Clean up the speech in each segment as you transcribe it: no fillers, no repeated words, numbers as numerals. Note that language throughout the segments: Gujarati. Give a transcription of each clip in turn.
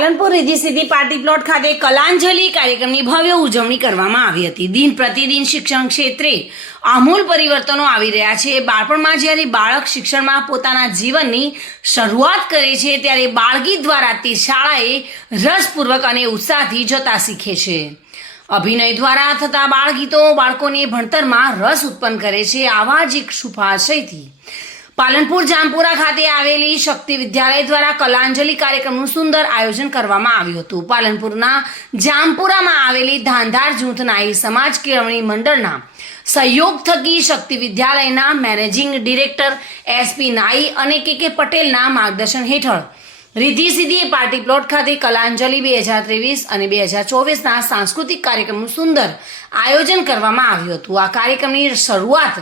પાલનપુર રીધી સીધી પાર્ટી પ્લોટ ખાતે કલાંજલિ કાર્યક્રમની ભવ્ય ઉજવણી કરવામાં આવી હતી। દિન પ્રતિદિન શિક્ષણ ક્ષેત્રે આમૂલ પરિવર્તનો આવી રહ્યા છે। બાળપણમાં જ્યારે બાળક શિક્ષણમાં પોતાના જીવનની શરૂઆત કરે છે ત્યારે બાળગીત દ્વારા તે શાળાએ રસપૂર્વક અને ઉત્સાહથી જતા શીખે છે। અભિનય દ્વારા થતા બાળગીતો બાળકોને ભણતરમાં રસ ઉત્પન્ન કરે છે। આવા જ એક શુભાશયથી પાલનપુર જામપુરા ખાતે આવેલી શક્તિ વિદ્યાલય દ્વારા કલાંજલિ કાર્યક્રમનું સુંદર આયોજન કરવામાં આવ્યું હતું। પાલનપુરના જામપુરામાં આવેલી ધાંધાર જૂથ નાઈ સમાજ કેળવણી મંડળના સહયોગ થકી શક્તિ વિદ્યાલયના મેનેજિંગ ડિરેક્ટર SP નાઈ અને KK પટેલના માર્ગદર્શન હેઠળ રીધી સીધી પાર્ટી પ્લોટ ખાતે કલાંજલિ 2023 અને 2024ના સાંસ્કૃતિક કાર્યક્રમનું સુંદર આયોજન કરવામાં આવ્યું હતું। આ કાર્યક્રમની શરૂઆત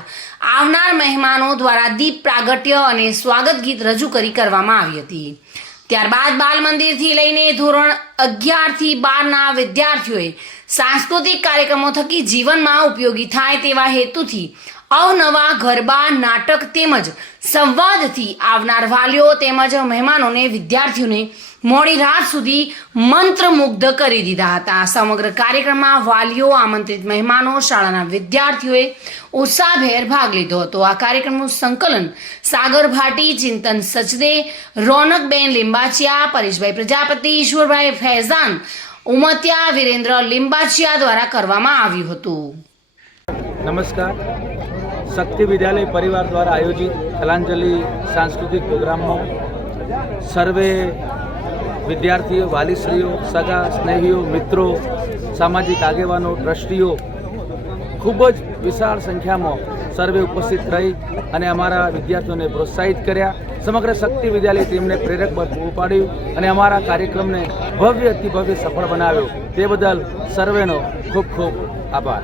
આવનાર મહેમાનો દ્વારા દીપ પ્રાગટ્ય અને સ્વાગત ગીત રજૂ કરી કરવામાં આવી હતી। ત્યારબાદ બાલ મંદિરથી લઈને ધોરણ 11 થી 12ના વિદ્યાર્થીઓએ સાંસ્કૃતિક કાર્યક્રમો થકી જીવનમાં ઉપયોગી થાય તેવા હેતુથી અવનવા ગરબા નાટક તેમજ સંવાદથી આવનાર વાલીઓ તેમજ મહેમાનોને વિદ્યાર્થીઓને મોડી રાત સુધી મંત્રમુગ્ધ કરી દીધા હતા। સમગ્ર કાર્યક્રમમાં વાલીઓ આમંત્રિત મહેમાનો શાળાના વિદ્યાર્થીઓએ ઉત્સાહભેર ભાગ લીધો હતો। આ કાર્યક્રમનું સંકલન સાગર ભાટી, ચિંતન સચદે, રોનકબેન લીંબાચિયા, પરેશભાઈ પ્રજાપતિ, ઈશ્વરભાઈ ફૈઝાન ઉમતિયા, વિરેન્દ્ર લીંબાચિયા દ્વારા કરવામાં આવ્યું હતું। નમસ્કાર। શક્તિ વિદ્યાલય પરિવાર દ્વારા આયોજિત કલાંજલિ સાંસ્કૃતિક પ્રોગ્રામમાં સર્વે વિદ્યાર્થીઓ, વાલીશ્રીઓ, સગા સ્નેહીઓ, મિત્રો, સામાજિક આગેવાનો, ટ્રસ્ટીઓ ખૂબ જ વિશાળ સંખ્યામાં સર્વે ઉપસ્થિત રહી અને અમારા વિદ્યાર્થીઓને પ્રોત્સાહિત કર્યા। સમગ્ર શક્તિ વિદ્યાલય ટીમને પ્રેરક બળ પૂરું પાડ્યું અને અમારા કાર્યક્રમને ભવ્ય અતિ ભવ્ય સફળ બનાવ્યો। તે બદલ સર્વેનો ખૂબ ખૂબ આભાર।